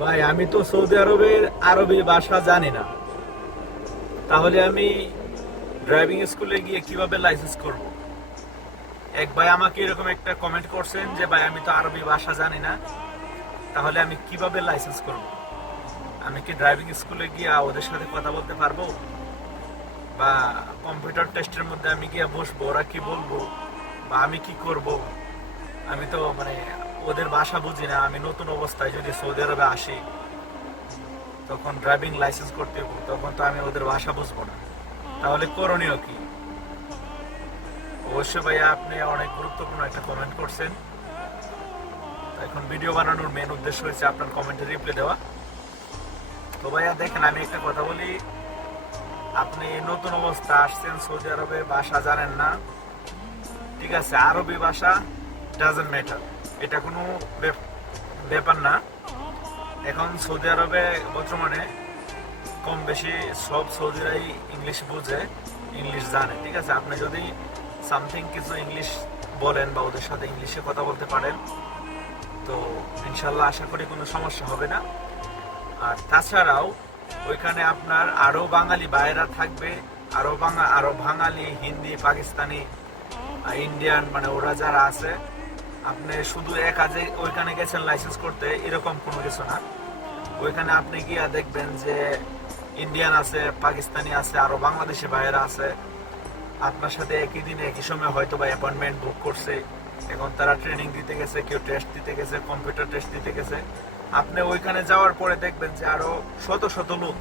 ভাই আমি তো সৌদি আরবের আরবি ভাষা জানি না, তাহলে আমি ড্রাইভিং স্কুলে গিয়ে কিভাবে লাইসেন্স করব? এক ভাই আমাকে এরকম একটা কমেন্ট করছেন যে ভাই আমি তো আরবি ভাষা জানি না, তাহলে আমি কিভাবে লাইসেন্স করব? আমি কি ড্রাইভিং স্কুলে গিয়ে ওদের সাথে কথা বলতে পারবো, বা কম্পিউটার টেস্টের মধ্যে আমি গিয়ে বসবো, ওরা কি বলবো বা আমি কি করব? আমি তো মানে ওদের ভাষা বুঝি না, আমি নতুন অবস্থায় যদি সৌদি আরবে আসি তখন ড্রাইভিং লাইসেন্স করতে হবে, তখন তো আমি ওদের ভাষা বুঝবো না। তাহলে করণীয় কি? অবশ্যই ভাইয়া আপনি অনেক গুরুত্বপূর্ণ একটা কমেন্ট করছেন। এখন ভিডিও বানানোর মেন উদ্দেশ্য হয়েছে আপনার কমেন্টে রিপ্লাই দেওয়া। তো ভাইয়া দেখেন, আমি একটা কথা বলি, আপনি নতুন অবস্থা আসছেন, সৌদি আরবে ভাষা জানেন না, ঠিক আছে, আরবি ভাষা ডাজন্ট ম্যাটার, এটা কোনো ব্যাপার না। এখন সৌদি আরবে বর্তমানে কম বেশি সব সৌদিরাই ইংলিশ বুঝে, ইংলিশ জানে, ঠিক আছে। আপনি যদি সামথিং কিছু ইংলিশ বলেন বা ওদের সাথে ইংলিশে কথা বলতে পারেন, তো ইনশাল্লাহ আশা করি কোনো সমস্যা হবে না। আর তাছাড়াও ওইখানে আপনার আরো বাঙালি ভাইয়েরা থাকবে, আরো বাঙালি, হিন্দি, পাকিস্তানি, ইন্ডিয়ান, মানে ওরা যারা আছে। আপনি শুধু এক কাজে ওইখানে গেছেন লাইসেন্স করতে এরকম কোনো কিছু না। ওইখানে আপনি গিয়া দেখবেন যে ইন্ডিয়ান আছে, পাকিস্তানি আছে, আরো বাংলাদেশি ভাইয়েরা আছে। আপনার সাথে একই দিনে একই সময় হয়তো বা অ্যাপয়েন্টমেন্ট বুক করছে। এখন তারা ট্রেনিং দিতে গেছে, কেউ টেস্ট দিতে গেছে, কম্পিউটার টেস্ট দিতে গেছে। আপনি ওইখানে যাওয়ার পরে দেখবেন যে আরো শত শত লোক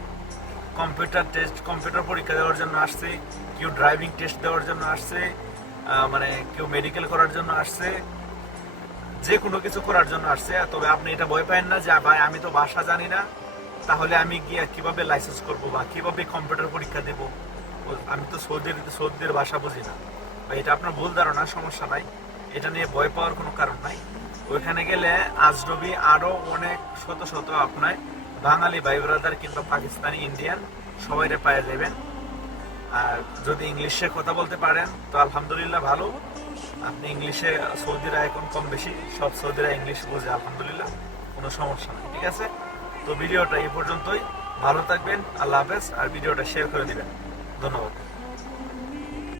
কম্পিউটার পরীক্ষা দেওয়ার জন্য আসছে, কেউ ড্রাইভিং টেস্ট দেওয়ার জন্য আসছে, মানে কেউ মেডিকেল করার জন্য আসছে, যে কোনো কিছু করার জন্য আসছে। তবে আপনি এটা ভয় পাবেন না যে ভাই আমি তো ভাষা জানি না, তাহলে আমি গিয়ে কিভাবে লাইসেন্স করব বা কিভাবে কম্পিউটার পরীক্ষা দেব, আমি তো সৌদির ভাষা বুঝি না। বা এটা আপনার ভুল ধারণা, সমস্যা নাই, এটা নিয়ে ভয় পাওয়ার কোনো কারণ নাই। ওইখানে গেলে আজনবী আরো অনেক শত শত আপনার বাঙালি ভাই ব্রাদার কিংবা পাকিস্তানি, ইন্ডিয়ান সবাইরে পায়ে যাবেন। আর যদি ইংলিশে কথা বলতে পারেন তো আলহামদুলিল্লাহ ভালো। আপনি ইংলিশে, সৌদিরা এখন কম বেশি সব সৌদিরা ইংলিশ বোঝে আলহামদুলিল্লাহ, কোনো সমস্যা নেই, ঠিক আছে। তো ভিডিওটা এই পর্যন্তই, ভালো থাকবেন, আল্লাহ হাফেজ। আর ভিডিওটা শেয়ার করে দিবেন, ধন্যবাদ।